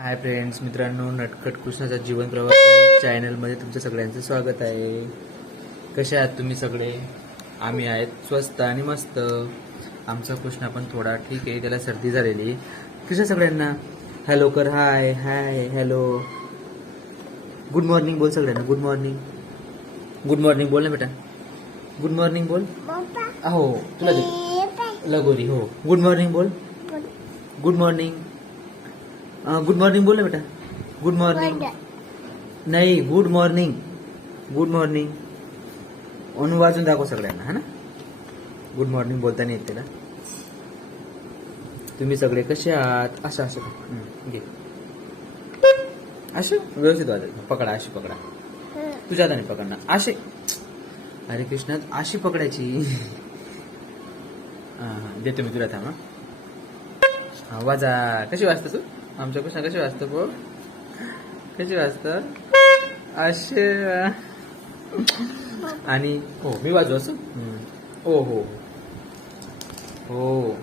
Hi friends, मित्रांनो, नटखट कृष्णाचा जीवन प्रवास चॅनलमध्ये तुमचं सगळ्यांचं स्वागत आहे. कसे आहात तुम्ही सगळे? आम्ही आहेत स्वस्त आणि मस्त. आमचा कृष्णा पण थोडा ठीक आहे, त्याला सर्दी झालेली. कशा सगळ्यांना हॅलो कर. हाय हाय हॅलो, गुड मॉर्निंग बोल सगळ्यांना. गुड मॉर्निंग, गुड मॉर्निंग बोल ना बेटा. गुड मॉर्निंग बोल. हो तुला दे लगोरी. हो गुड मॉर्निंग बोल. Good morning. गुड मॉर्निंग बोल ना बेटा. गुड मॉर्निंग नाही, गुड मॉर्निंग. गुड मॉर्निंग म्हणून वाजून दाखव सगळ्यांना, है ना. गुड मॉर्निंग बोलता नाही येत त्याला. तुम्ही सगळे कसे आहात? असं असं घे, असं व्यवस्थित वाजत. पकडा, अशी पकडा. तुझ्या हाताने पकडणार असे. अरे कृष्णा, अशी पकडायची. हा देतो मी तुला, थांबा. हा वाजा. कशी वाजता तू? आमच्या कृष्णा कशी वाजतं बघ. कशी वाजतं असे. आणि हो मी वाजू असं. हो हो हो,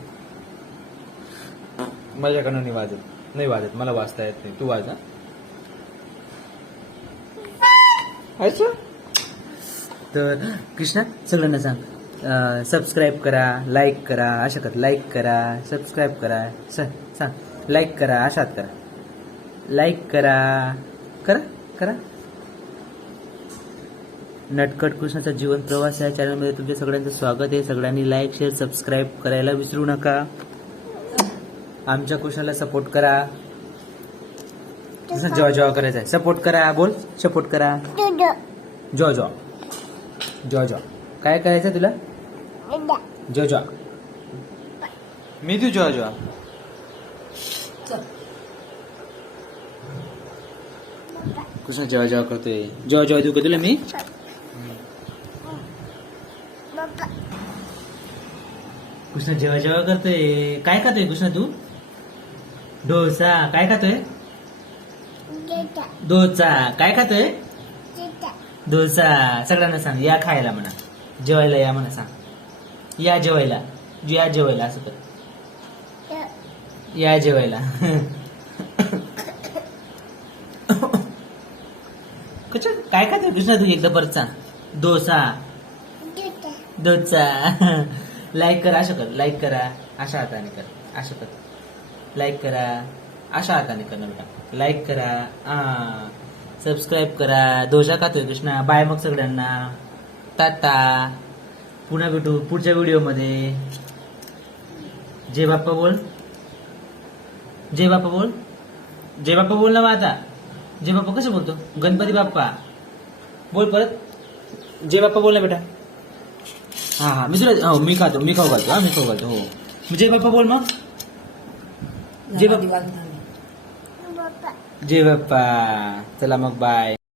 माझ्याकडनं नाही वाजत. मला वाजता येत नाही. तू वाजा असं. तर कृष्णा सगळ्यांना सांग, सबस्क्राईब करा, लाईक करा. अशा कर, लाईक करा, सबस्क्राईब करा. सांग, लाईक करा. अशात करा, लाईक करा. करा करा. नटखट कृष्णाचा जीवन प्रवास या चॅनलमध्ये तुमच्या सगळ्यांचं स्वागत आहे. सगळ्यांनी लाईक, शेअर, सबस्क्राईब करायला विसरू नका. आमच्या कृष्णाला सपोर्ट करा. जेव्हा जेव्हा करायचं आहे सपोर्ट करा. बोल, सपोर्ट करा. जॉ जॉ जॉ जॉ. काय करायचं तुला? जॉ जॉ. मी तू जॉ जॉ. कृष्णा जेव्हा जेव्हा करतोय. जेव्हा जेव्हा देऊ का तुला मी? कृष्णा जेव्हा जेव्हा करतोय. काय खातोय कृष्णा तू? डोसा. काय खातोय? डोसा. काय खातोय? डोसा. सगळ्यांना सांग या खायला म्हणा. जेवायला या म्हणा. सांग या जेवायला. या जेवायला असं कर. या जेवायला. काय खातोय कृष्णा तू? एकदा परत सांग. डोसा. डोसा. लाईक करा. असं कर. लाईक करा. अशा हाताने कर. असं कर. लाईक करा. अशा हाताने कर ना बेटा. लाईक करा. सबस्क्राईब करा. डोसा खातोय कृष्णा. बाय मग सगळ्यांना. टाटा. पुन्हा भेटू पुढच्या व्हिडिओमध्ये. जय बाप्पा बोल. जय बाप्पा बोल. जय बाप्पा बोल ना मग आता. जय बाप्पा कसं बोलतो? गणपती बाप्पा बोल परत. जय बाप्पा बोल ना बेटा. हा मी तुला. हो मी खाऊ घालतो. मी खाऊ घालतो. हो जय बाप्पा बोल मग. जय बाप्पा. जय बाप्पा. चला मग बाय.